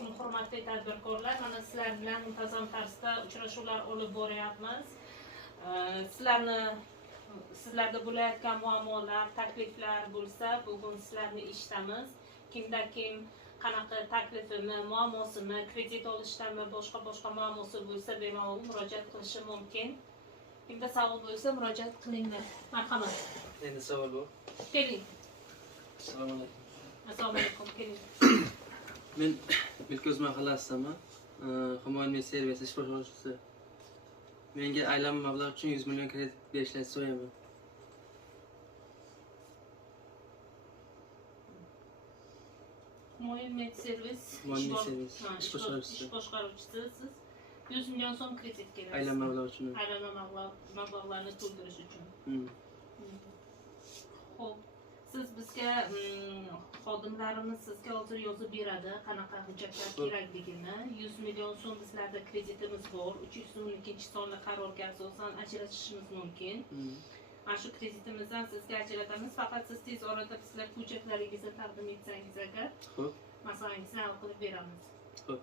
Hurmatli tadbirkorlar, mana sizlar bilan muntazam tarzda uchrashuvlar olib boryapmiz. Sizlarda bo'layotgan muammolar, takliflar bo'lsa, bugun sizlarni eshitamiz. Kimda kim qanaqa taklifimi, muammosimi, kredit olishdami, boshqa muammosi bo'lsa, bemalol murojaat qilishi mumkin. Kimda savol bo'lsa, murojaat qilinglar. Marhamat. Endi savol bor. Keling. Assalomu alaykum. Assalomu alaykum. Keling. Men Milko'z mahallasidaman. Humoyin servis ish boshlovchisi. Menga aylanma mablag' uchun 100 million kredit berishni so'rayaman. Humoyin servis ish boshqaruvchisi. Siz 100 million so'm kredit kerak. Aylanma mablag' uchun. Aylanma mablag'larni to'ldirish uchun. Xo'p, siz bizga xodimlarimiz sizga hozir yozib beradi, qanaqa hujjatlar kerakligini. 100 million so'm bizlarda kreditimiz bor. 300 so'mlik sonli qarorga asosan ajratishimiz mumkin. Mana shu kreditimizdan sizga ajratamiz. Faqat siz tez orada bizlarga hujjatlaringizni taqdim etsangiz agar, Xo'p. masalangizni hal qilib beramiz. Xo'p.